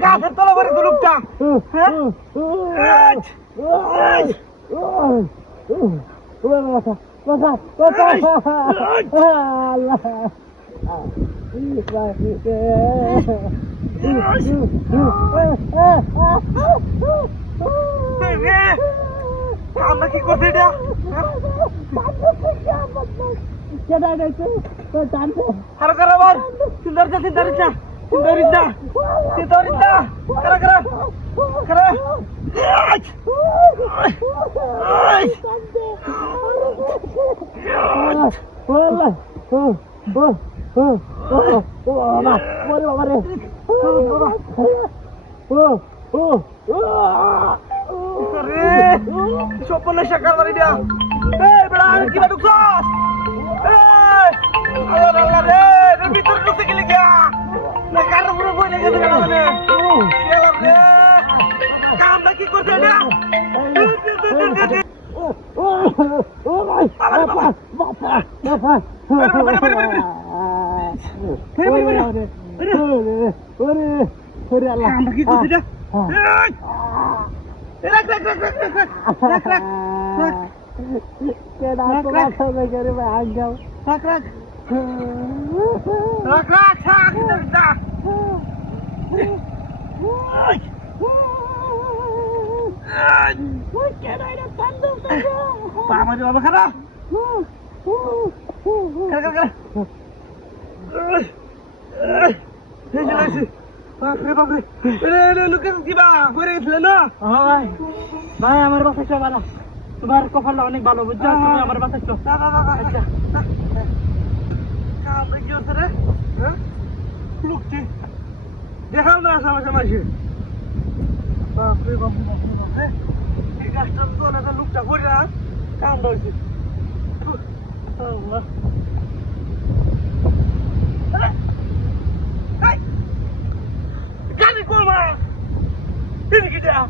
গাছের তলা করে লোকটা আমরা কি করছি এটা সপনে সাকার মারি দিয়া বেড়া কিনা ঢুকছস আল্লাহ আল্লাহ রে এর ভিতরে ঢুকে গেলি গিয়া না কার উপরে বই লেগে গেছে কেন মানে গেলাম রে কামটা কি করছে এটা ও ভাই বাবা বাবা আল্লাহ কামটা কি করছে এটা রাখ রাখ রাখ রাখ রাখ রাখ রাখ কেডা তো বাসাবে করে ভাগ যাও রাখ রাখ রাখ রাখ থাক দা ওই কেডা এটা তান্দু বাবা রে বাবা খারাপ কর কর কর বাপরে বাপরে রে লুকে দিবা করে গেছিলে না ভাই ভাই আমার বাসাটা ভালো তোমার কপালটা অনেক ভালো বুঝছো তুমি আমার বাসাটা আচ্ছা কাম কি হচ্ছে রে হ্যাঁ লুকটি দেখাও না সমাজে মাঝে বাপরে বাপরে বাপরে বাপরে এই গাছটা তো না লুকটা করে কাম হইছে আল্লাহ গালি করবা তিনি কি দেয়া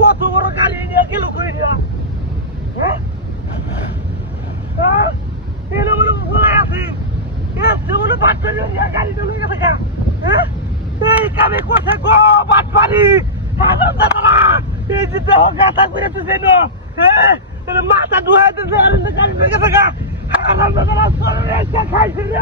অত বড় গালি নিয়ে গেল করে দেয়া হ্যাঁ এলো বলে ভুলে আছি এসে বলে বাচ্চা নিয়ে গাড়ি চলে গেছে গা হ্যাঁ এই কামে করছে গো বাটপারি হাজার দাদা এই যে দেহ গাতা করে তুই যেন হ্যাঁ মাথা ধুয়ে দিতে আর গাড়ি চলে গেছে গা হাজার দাদা চলে খাইছে রে